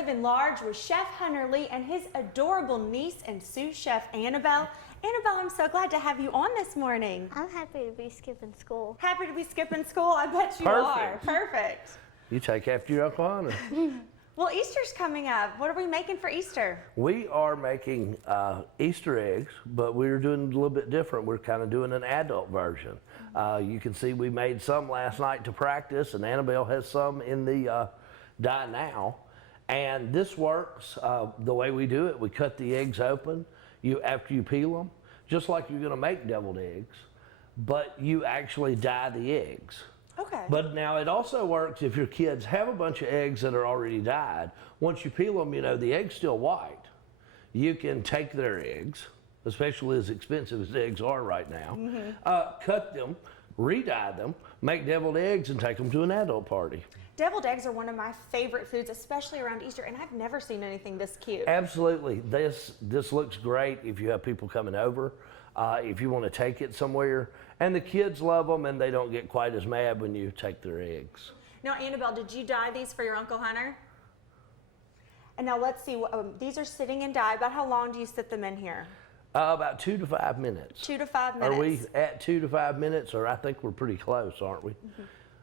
Livin Large with Chef Hunter Lee and his adorable niece and sous chef Annabelle. Annabelle, I'm so glad to have you on this morning. I'm happy to be skipping school. Happy to be skipping school? I bet you are. Perfect. You take after your Uncle Hunter. Well, Easter's coming up. What are we making for Easter? We are making Easter eggs, but we're doing it a little bit different. We're kind of doing an adult version. You can see we made some last night to practice, and Annabelle has some in the die now. And this works the way we do it. We cut the eggs open after you peel them, just like you're going to make deviled eggs, but you actually dye the eggs. Okay. But now it also works if your kids have a bunch of eggs that are already dyed. Once you peel them, you know, the egg's still white. You can take their eggs, especially as expensive as eggs are right now, cut them, re-dye them, make deviled eggs, and take them to an adult party. Deviled eggs are one of my favorite foods, especially around Easter, and I've never seen anything this cute. Absolutely. This looks great if you have people coming over, if you want to take it somewhere. And the kids love them, and they don't get quite as mad when you take their eggs. Now, Annabelle, did you dye these for your Uncle Hunter? And now let's see, these are sitting in dye. About how long do you sit them in here? About 2 to 5 minutes. 2 to 5 minutes. Are we at 2 to 5 minutes? Or I think we're pretty close, aren't we?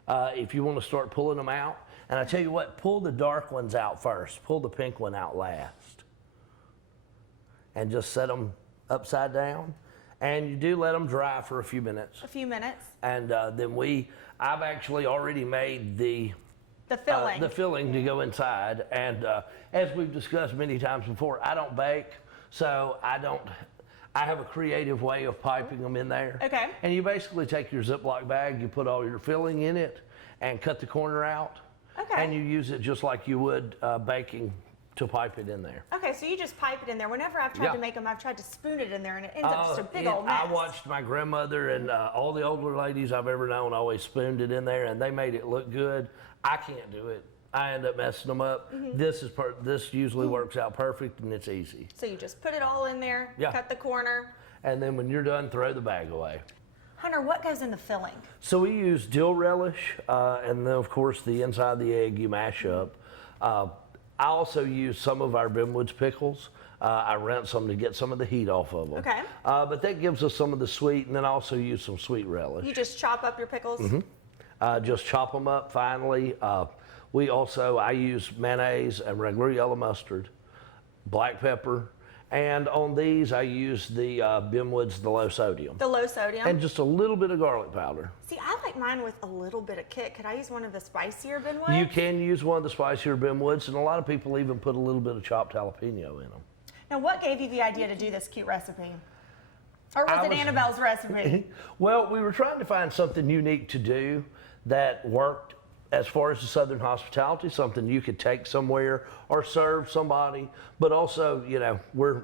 If you want to start pulling them out, and I tell you what, pull the dark ones out first. Pull the pink one out last. And just set them upside down. And you do let them dry for a few minutes. A few minutes. And then I've actually already made the filling to go inside. And as we've discussed many times before, I don't bake, so I have a creative way of piping them in there. Okay. And you basically take your Ziploc bag, you put all your filling in it, and cut the corner out. Okay. And you use it just like you would baking to pipe it in there. Okay, so you just pipe it in there. Whenever I've tried to make them, I've tried to spoon it in there, and it ends up just a big old mess. I watched my grandmother and all the older ladies I've ever known always spooned it in there, and they made it look good. I can't do it. I end up messing them up. This usually works out perfect, and it's easy. So you just put it all in there, cut the corner. And then when you're done, throw the bag away. Hunter, what goes in the filling? So we use dill relish, and then of course the inside of the egg you mash up. I also use some of our Benwood's pickles. I rinse them to get some of the heat off of them. Okay. But that gives us some of the sweet, and then I also use some sweet relish. You just chop up your pickles? Just chop them up finely. I use mayonnaise and regular yellow mustard, black pepper, and on these I use the Benwood's, the low sodium. The low sodium? And just a little bit of garlic powder. See, I like mine with a little bit of kick. Could I use one of the spicier Benwoods? You can use one of the spicier Benwoods, and a lot of people even put a little bit of chopped jalapeno in them. Now, what gave you the idea to do this cute recipe? Or was it Annabelle's recipe? Well, we were trying to find something unique to do that worked as far as the Southern hospitality, something you could take somewhere or serve somebody, but also, you know, we're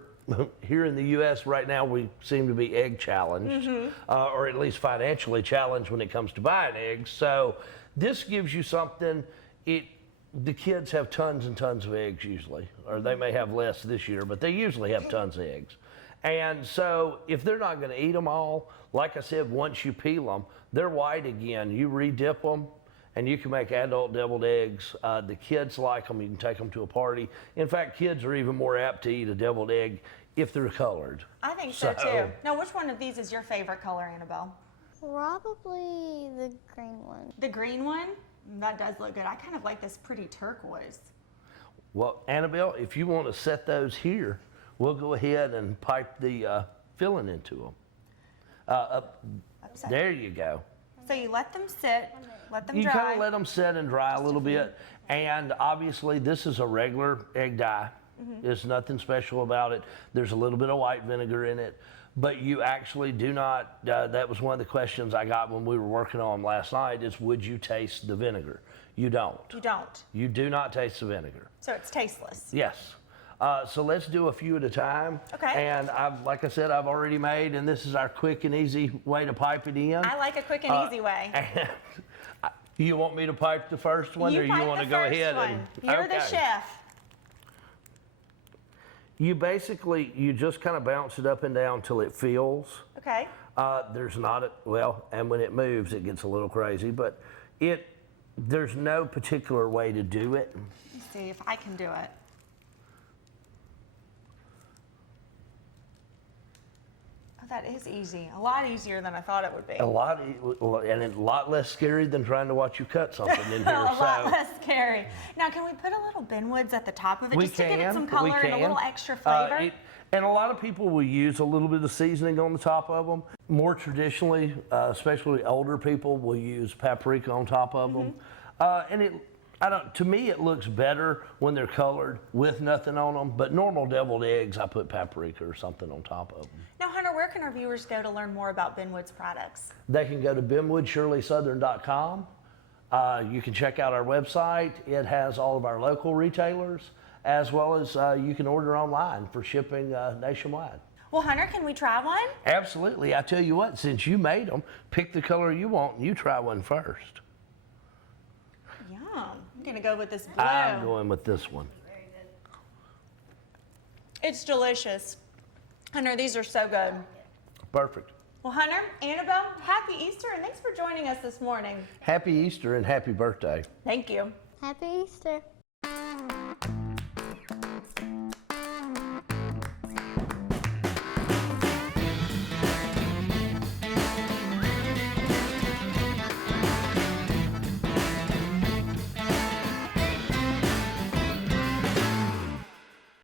here in the U.S. right now, we seem to be egg challenged, or at least financially challenged when it comes to buying eggs. So this gives you something. The kids have tons and tons of eggs usually, or they may have less this year, but they usually have tons of eggs. And so if they're not going to eat them all, like I said, once you peel them, they're white again. You re-dip them, and you can make adult deviled eggs. The kids like them. You can take them to a party. In fact, kids are even more apt to eat a deviled egg if they're colored. I think so too. Now, which one of these is your favorite color, Annabelle? Probably the green one. The green one? That does look good. I kind of like this pretty turquoise. Well, Annabelle, if you want to set those here, we'll go ahead and pipe the filling into them. There you go. So you let them sit, let them dry. You kind of let them sit and dry a little bit. And obviously, this is a regular egg dye. There's nothing special about it. There's a little bit of white vinegar in it. But you actually do not, that was one of the questions I got when we were working on them last night, is would you taste the vinegar? You don't. You don't. You do not taste the vinegar. So it's tasteless. Yes. So let's do a few at a time. Okay. And like I said, I've already made, and this is our quick and easy way to pipe it in. I like a quick and easy way. And you want me to pipe the first one, or you want to go ahead and? You're the chef. You just kind of bounce it up and down till it fills. Okay. There's not and when it moves, it gets a little crazy, but there's no particular way to do it. Let's see if I can do it. That is easy. A lot easier than I thought it would be. A lot, and a lot less scary than trying to watch you cut something in here. A lot less scary. Now, can we put a little Benwoods at the top of it just to give it some color and a little extra flavor? And a lot of people will use a little bit of seasoning on the top of them. More traditionally, especially older people, will use paprika on top of them. To me, it looks better when they're colored with nothing on them. But normal deviled eggs, I put paprika or something on top of them. Now, Hunter, where can our viewers go to learn more about Benwood's products? They can go to benwoodshirleysouthern.com. You can check out our website. It has all of our local retailers, as well as you can order online for shipping nationwide. Well, Hunter, can we try one? Absolutely. I tell you what, since you made them, pick the color you want and you try one first. Yum. I'm going to go with this blue. I'm going with this one. It's delicious. Hunter, these are so good. Perfect. Well, Hunter, Annabelle, happy Easter, and thanks for joining us this morning. Happy Easter and happy birthday. Thank you. Happy Easter.